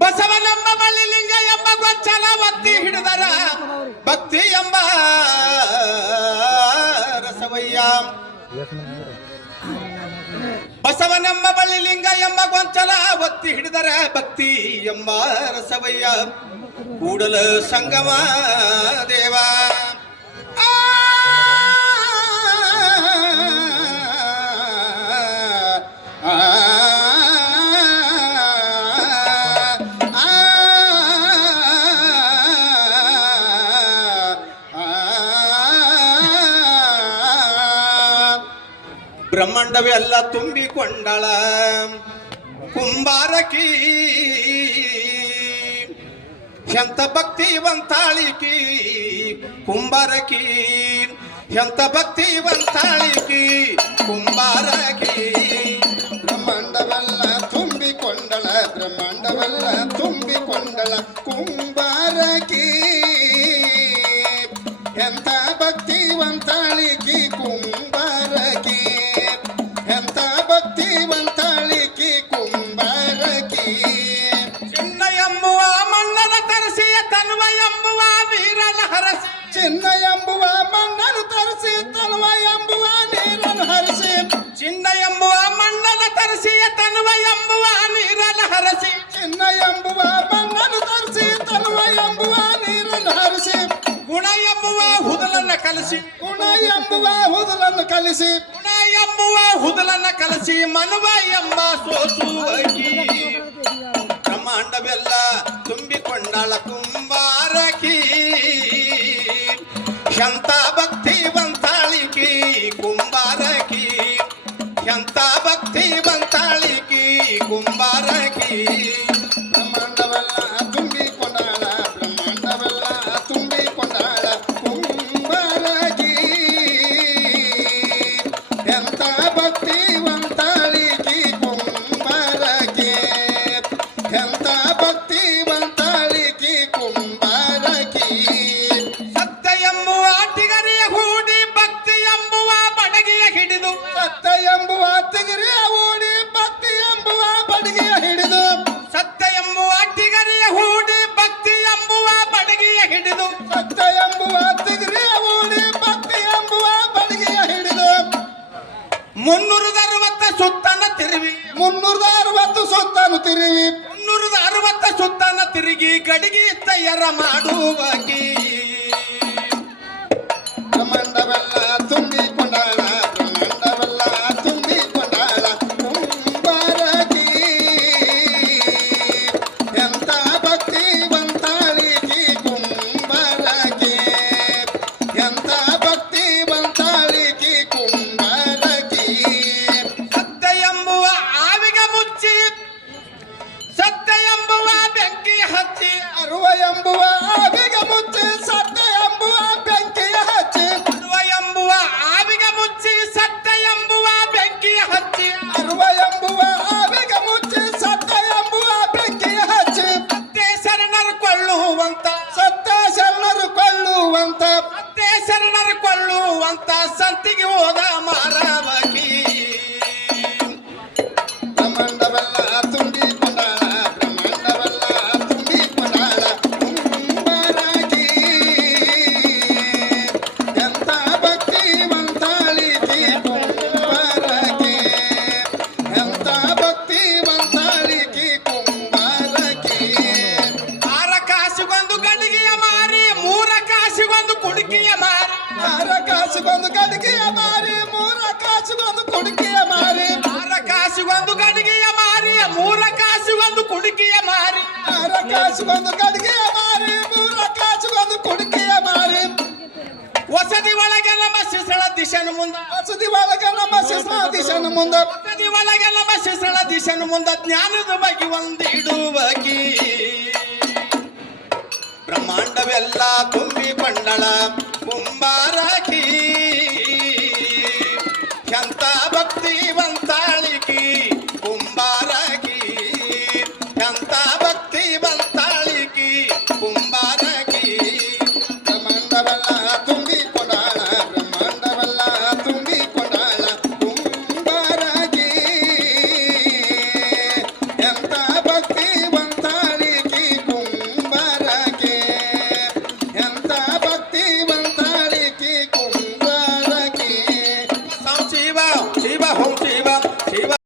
ಬಸವನಮ್ಮ ಬಳ್ಳಿಲಿಂಗ ಎಂಬ ಗೊಂಚಲ ಒತ್ತಿ ಹಿಡಿದರ ಭಕ್ತಿ ಎಂಬ ರಸವಯ್ಯ. ಬಸವನೆಂಬ ಬಳ್ಳಿಲಿಂಗ ಎಂಬ ಗೊಂಚಲ ಒತ್ತಿ ಹಿಡಿದರ ಭಕ್ತಿ ಎಂಬ ರಸವಯ್ಯ ಕೂಡಲ ಸಂಗಮ ದೇವ ಬ್ರಹ್ಮಾಂಡವೆಲ್ಲ ತುಂಬಿಕೊಂಡಳ ಕುಂಬಾರಕಿ ಎಂತ ಭಕ್ತಿವಂತಾಳಿಕಿ ಕುಂಬಾರಕಿ ಎಂತ ಭಕ್ತಿವಂತಾಳಿಕಿ ಕುಂಬಾರಕಿ ಬ್ರಹ್ಮಾಂಡವೆಲ್ಲ ತುಂಬಿಕೊಂಡಳ ಬ್ರಹ್ಮಾಂಡವೆಲ್ಲ ತುಂಬಿಕೊಂಡಳ ಕುಂಬಾರಕಿ ಎಂತ ಭಕ್ತಿವಂತಾಳಿಕಿ ಕುಂಬಾರಕಿ ಕಲಸಿ ಗುಣ ಎಂಬುವ ಹುದಲನ್ನು ಕಲಿಸಿ. ಗುಣ ಎಂಬುವ ಹುದಲನ್ನ ಕಲಸಿ, ಮನುವ ಎಂಬ ಸೋಸುವಗಿ ಬ್ರಹ್ಮಾಂಡವೆಲ್ಲ ತುಂಬಿಕೊಂಡಳ ಕುಂಬಾರಕಿ. ಶಂತ ಭಕ್ತಿ ಬಂತಾಳಿಕಿ ಕುಂಬಾರಕಿ. ಶಂತ ಭಕ್ತಿ ಬಂತಾಳಿಕಿ ಕುಂಬಾರಕಿ. ಬ್ರಹ್ಮಾಂಡವೆಲ್ಲ ಮುನ್ನೂರದ ಅರವತ್ತ ಸುತ್ತನ ತಿರುವಿ. ಮುನ್ನೂರದ ಅರವತ್ತು ಸುತ್ತನು ತಿರುವಿ. ಮುನ್ನೂರದ ಅರವತ್ತ ಸುತ್ತನ ತಿರುಗಿ ಗಡಿಗೆ ತಯಾರ ಮಾಡುವಾಗಿ ಕೊಳ್ಳುವಂತ ಸತ್ಯ ಶರಣರು ಕೊಳ್ಳುವಂತ ಸತ್ಯ ಶರಣರು ಕೊಳ್ಳುವಂತ ಸಂತಿಗೆ ಹೋದ ಮಾರವಾಗಿ ಕಾಸಿಗೊಂದು ಗಡಿಗೆಯ ಮಾರಿ ಮೂರ ಕಾಸಿಗೊಂದು ಕುಡಿಕೆಯ ಮಾರಿ. ಆರ ಕಾಸಿಗೊಂದು ಕಡಿಗೆಯ ಮಾರಿ ಮೂರ ಕಾಸಿಗೊಂದು ಕುಡುಕಿಯ ಮಾರಿ. ಆರ ಕಾಸಿಗೊಂದು ಗಡಿಗೆಯ ಮಾರಿ ಮೂರ ಕಾಸಿಗೊಂದು ಕುಡಿಕೆಯ ಮಾರಿ. ವಸತಿ ಒಳಗೆ ನಮ್ಮ ಶಿಸಳ ದಿಶನ ಮುಂದ. ವಸತಿ ಒಳಗೆ ನಮ್ಮ ದಿಶನ ಮುಂದ. ವಸತಿ ಒಳಗೆ ನಮ್ಮ ಶಿಸಳ ದಿಶನ ಮುಂದ ಜ್ಞಾನದ ಬಗ್ಗೆ ಒಂದಿಡುವಗಿ ಬ್ರಹ್ಮಾಂಡವೆಲ್ಲ ಬಂಡಳ ಕುಂಬಾರ